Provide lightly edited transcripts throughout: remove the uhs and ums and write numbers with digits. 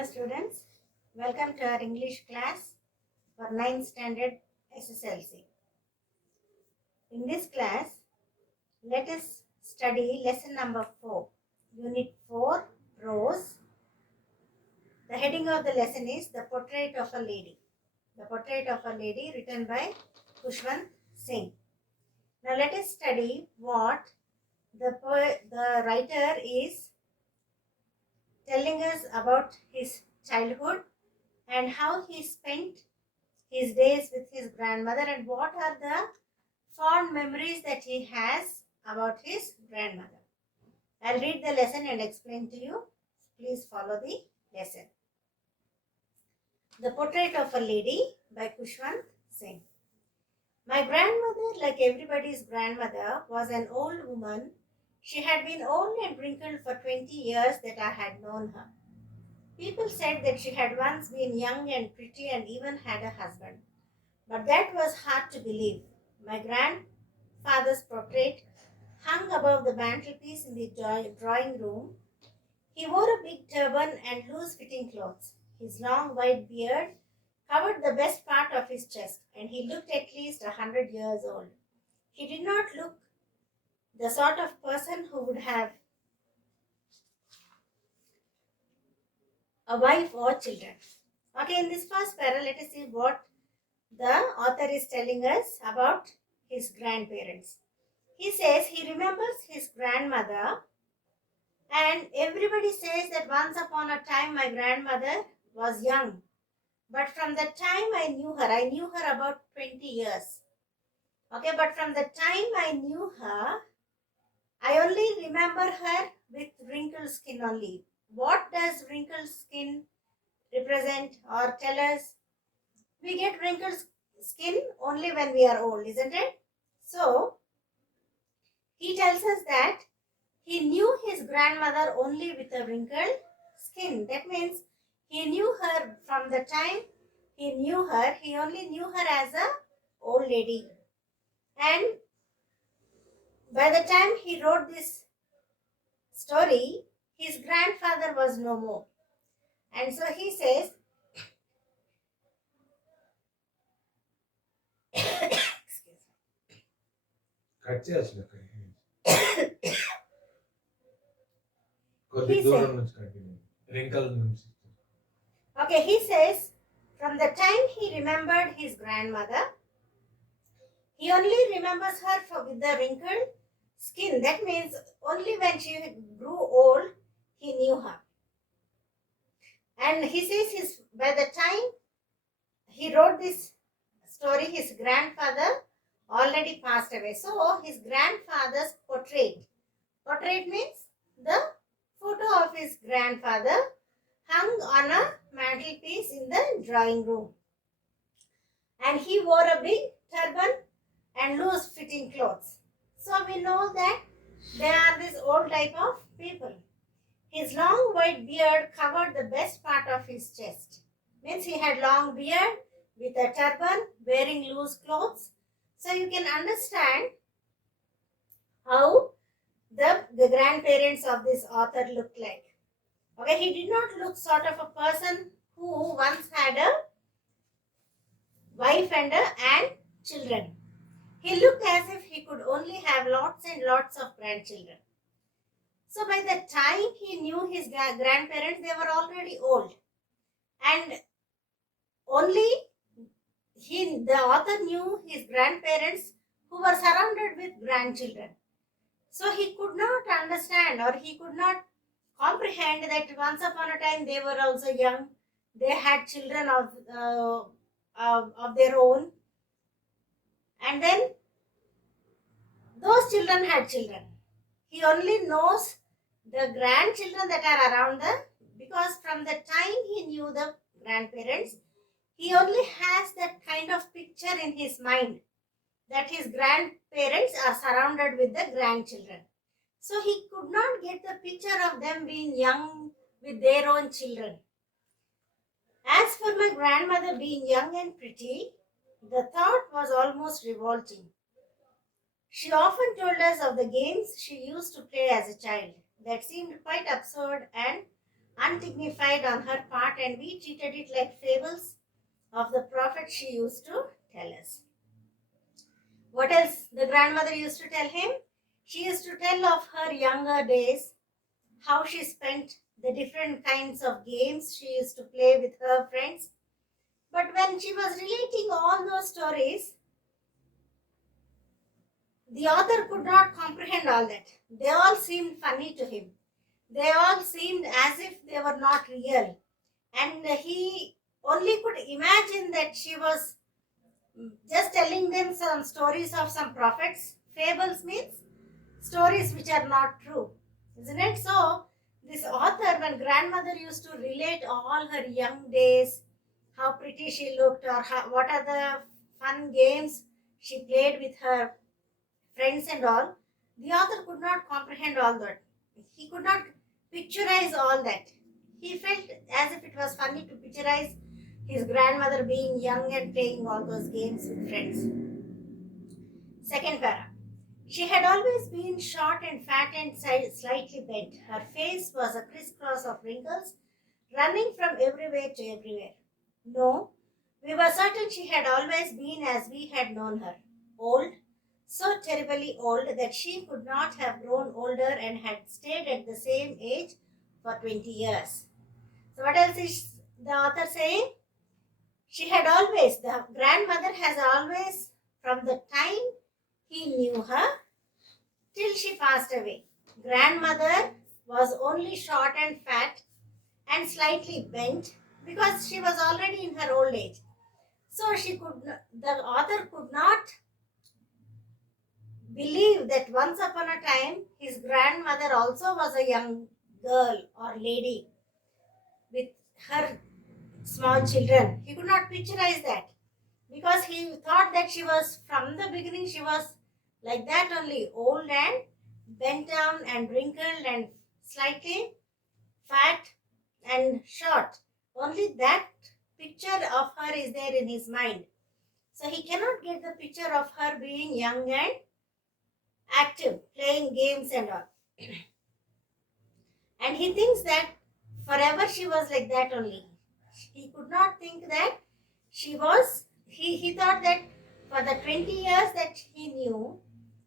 Hello students, welcome to our English class for 9th standard SSLC. In this class, let us study lesson number 4, unit 4, prose. The heading of the lesson is The Portrait of a Lady. The Portrait of a Lady written by Khushwant Singh. Now let us study what the writer is telling us about his childhood and how he spent his days with his grandmother and what are the fond memories that he has about his grandmother. I'll read the lesson and explain to you. Please follow the lesson. The Portrait of a Lady by Khushwant Singh. My grandmother, like everybody's grandmother, was an old woman. She had been old and wrinkled for 20 years that I had known her. People said that she had once been young and pretty and even had a husband. But that was hard to believe. My grandfather's portrait hung above the mantelpiece in the drawing room. He wore a big turban and loose-fitting clothes. His long white beard covered the best part of his chest, and he looked at least 100 years old. He did not look the sort of person who would have a wife or children. Okay, in this first para, let us see what the author is telling us about his grandparents. He says he remembers his grandmother, and everybody says that once upon a time my grandmother was young. But from the time I knew her about 20 years. Okay, but from the time I knew her, I only remember her with wrinkled skin only. What does wrinkled skin represent or tell us? We get wrinkled skin only when we are old, isn't it? So, he tells us that he knew his grandmother only with a wrinkled skin. That means he knew her from the time he knew her, he only knew her as a old lady. And by the time he wrote this story, his grandfather was no more. And so he says, he says, from the time he remembered his grandmother, he only remembers her with the wrinkled skin. That means only when she grew old, he knew her. And he says by the time he wrote this story, his grandfather already passed away. So his grandfather's portrait means the photo of his grandfather hung on a mantelpiece in the drawing room. And he wore a big turban and loose fitting clothes. So we know that they are this old type of people. His long white beard covered the best part of his chest. Means he had long beard with a turban, wearing loose clothes. So you can understand how the grandparents of this author looked like. Okay, he did not look sort of a person who once had a wife and children. He looked as if he could only have lots and lots of grandchildren. So by the time he knew his grandparents, they were already old. And only the author knew his grandparents who were surrounded with grandchildren. So he could not understand or he could not comprehend that once upon a time they were also young. They had children of their own. And then those children had children. He only knows the grandchildren that are around them because from the time he knew the grandparents, he only has that kind of picture in his mind that his grandparents are surrounded with the grandchildren. So he could not get the picture of them being young with their own children. As for my grandmother being young and pretty, the thought was almost revolting. She often told us of the games she used to play as a child that seemed quite absurd and undignified on her part, and we treated it like fables of the prophet she used to tell us. What else the grandmother used to tell him? She used to tell of her younger days, how she spent the different kinds of games she used to play with her friends. But when she was relating all those stories, the author could not comprehend all that. They all seemed funny to him. They all seemed as if they were not real. And he only could imagine that she was just telling them some stories of some prophets. Fables means stories which are not true, isn't it? So, this author, when grandmother used to relate all her young days, how pretty she looked, or what are the fun games she played with her friends and all, the author could not comprehend all that. He could not picturize all that. He felt as if it was funny to picturize his grandmother being young and playing all those games with friends. Second para. She had always been short and fat and slightly bent. Her face was a crisscross of wrinkles running from everywhere to everywhere. No, we were certain she had always been as we had known her. Old, so terribly old that she could not have grown older and had stayed at the same age for 20 years. So, what else is the author saying? She had always, the grandmother has always, from the time he knew her till she passed away, grandmother was only short and fat and slightly bent because she was already in her old age. So the author could not believe that once upon a time his grandmother also was a young girl or lady with her small children. He could not picturize that because he thought that she was, from the beginning, she was like that only, old and bent down and wrinkled and slightly fat and short. Only that picture of her is there in his mind. So he cannot get the picture of her being young and active, playing games and all. And he thinks that forever she was like that only. He could not think that she was, he thought that for the 20 years that he knew,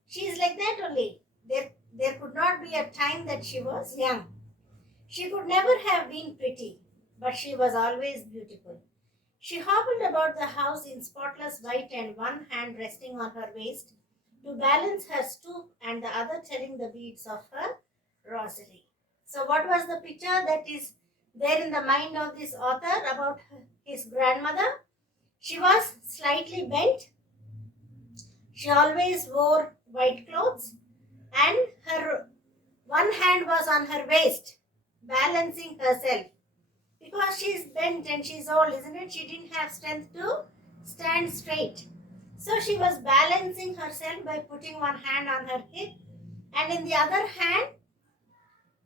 she is like that only. There could not be a time that she was young. She could never have been pretty, but she was always beautiful. She hobbled about the house in spotless white and one hand resting on her waist to balance her stoop and the other telling the beads of her rosary. So, what was the picture that is there in the mind of this author about his grandmother? She was slightly bent. She always wore white clothes, and her one hand was on her waist, balancing herself. Because she's bent and she's old, isn't it? She didn't have strength to stand straight. So she was balancing herself by putting one hand on her hip, and in the other hand,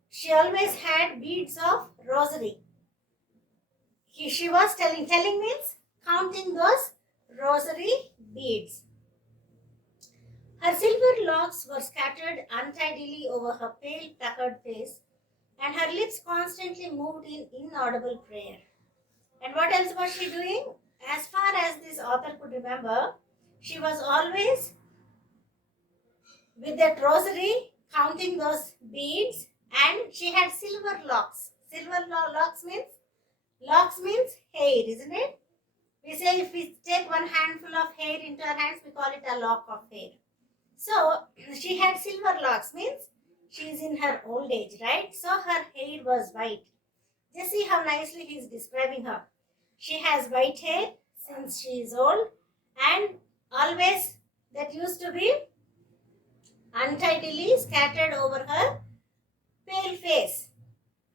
she always had beads of rosary. She was telling means counting those rosary beads. Her silver locks were scattered untidily over her pale, puckered face, and her lips constantly moved in inaudible prayer. And what else was she doing? As far as this author could remember, she was always with that rosary counting those beads, and she had silver locks. Locks means hair, isn't it? We say if we take one handful of hair into our hands, we call it a lock of hair. So she had silver locks, means she is in her old age, right? So her hair was white. Just see how nicely he is describing her. She has white hair since she is old, and always that used to be untidily scattered over her pale face,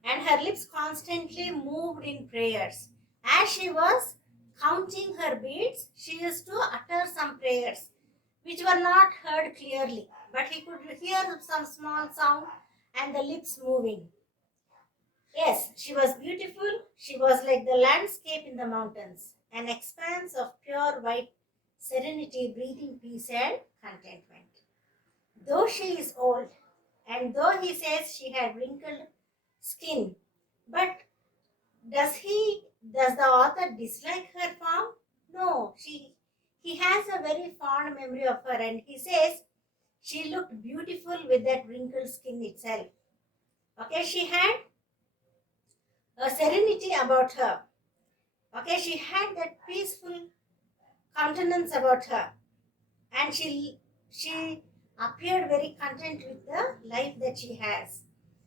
and her lips constantly moved in prayers. As she was counting her beads, she used to utter some prayers which were not heard clearly, but he could hear some small sound and the lips moving. Yes, she was beautiful. She was like the landscape in the mountains, an expanse of pure white serenity, breathing peace and contentment. Though she is old, and though he says she had wrinkled skin, But does the author dislike her form? No, he has a very fond memory of her, and he says she looked beautiful with that wrinkled skin itself. Okay, she had a serenity about her. Okay, she had that peaceful countenance about her, and she appeared very content with the life that she has.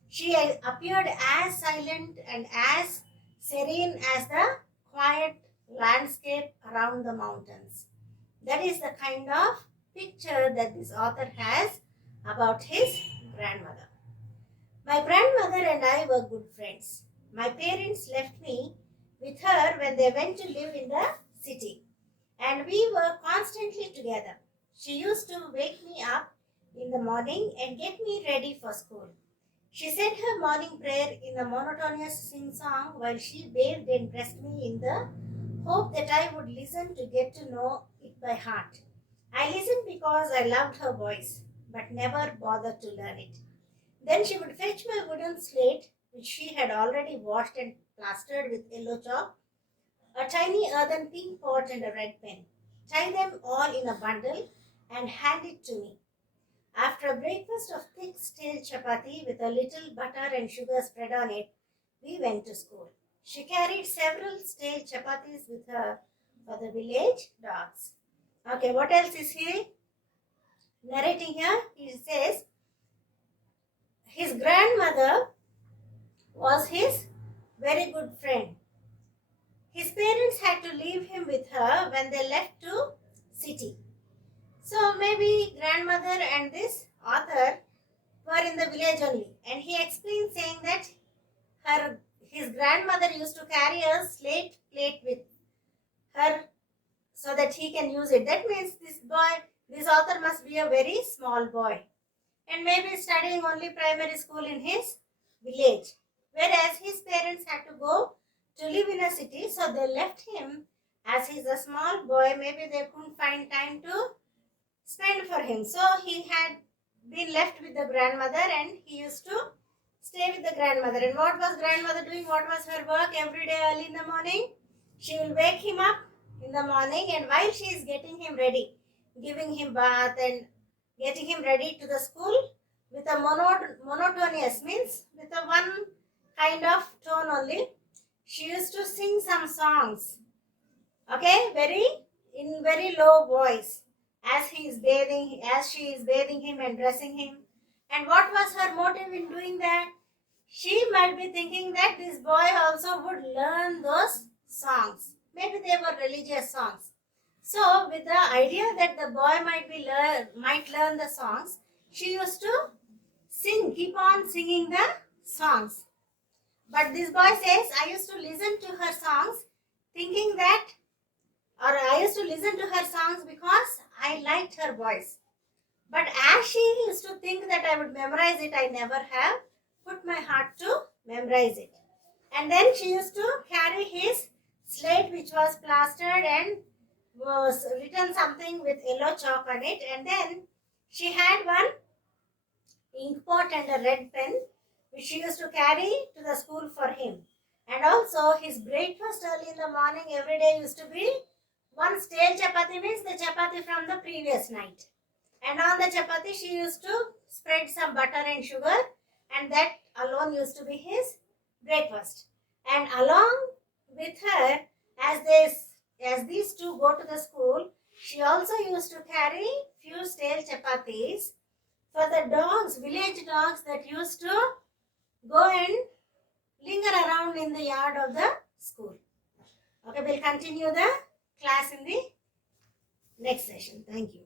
She appeared as silent and as serene as the quiet landscape around the mountains. That is the kind of picture that this author has about his grandmother. My grandmother and I were good friends. My parents left me with her when they went to live in the city, and we were constantly together. She used to wake me up in the morning and get me ready for school. She said her morning prayer in a monotonous sing song while she bathed and dressed me in the hope that I would listen to get to know it by heart. I listened because I loved her voice, but never bothered to learn it. Then she would fetch my wooden slate, which she had already washed and plastered with yellow chalk, a tiny earthen pink pot, and a red pen, tie them all in a bundle, and hand it to me. After a breakfast of thick stale chapati with a little butter and sugar spread on it, we went to school. She carried several stale chapatis with her for the village dogs. Okay, what else is he narrating here? He says his grandmother was his very good friend. His parents had to leave him with her when they left to city. So maybe grandmother and this author were in the village only. And he explains saying that his grandmother used to carry a slate plate with her so that he can use it. That means this author must be a very small boy and maybe studying only primary school in his village. Whereas his parents had to go to live in a city, so they left him as he's a small boy. Maybe they couldn't find time to spend for him. So he had been left with the grandmother and he used to stay with the grandmother. And what was grandmother doing? What was her work every day early in the morning? She will wake him up in the morning, and while she is getting him ready, giving him bath and getting him ready to the school with a monotonous, means with a one kind of tone only, she used to sing some songs, okay, in very low voice, as she is bathing him and dressing him. And what was her motive in doing that? She might be thinking that this boy also would learn those songs. Maybe they were religious songs. So with the idea that the boy might learn the songs, she used to keep on singing the songs. But this boy says, I used to listen to her songs thinking that, or I used to listen to her songs because I liked her voice. But as she used to think that I would memorize it, I never have put my heart to memorize it. And then she used to carry his slate, which was plastered and was written something with yellow chalk on it. And then she had one ink pot and a red pen, which she used to carry to the school for him. And also his breakfast early in the morning every day used to be one stale chapati, means the chapati from the previous night. And on the chapati she used to spread some butter and sugar, and that alone used to be his breakfast. And along with her, as these two go to the school, she also used to carry few stale chapatis for the dogs, village dogs that used to go and linger around in the yard of the school. Okay, we'll continue the class in the next session. Thank you.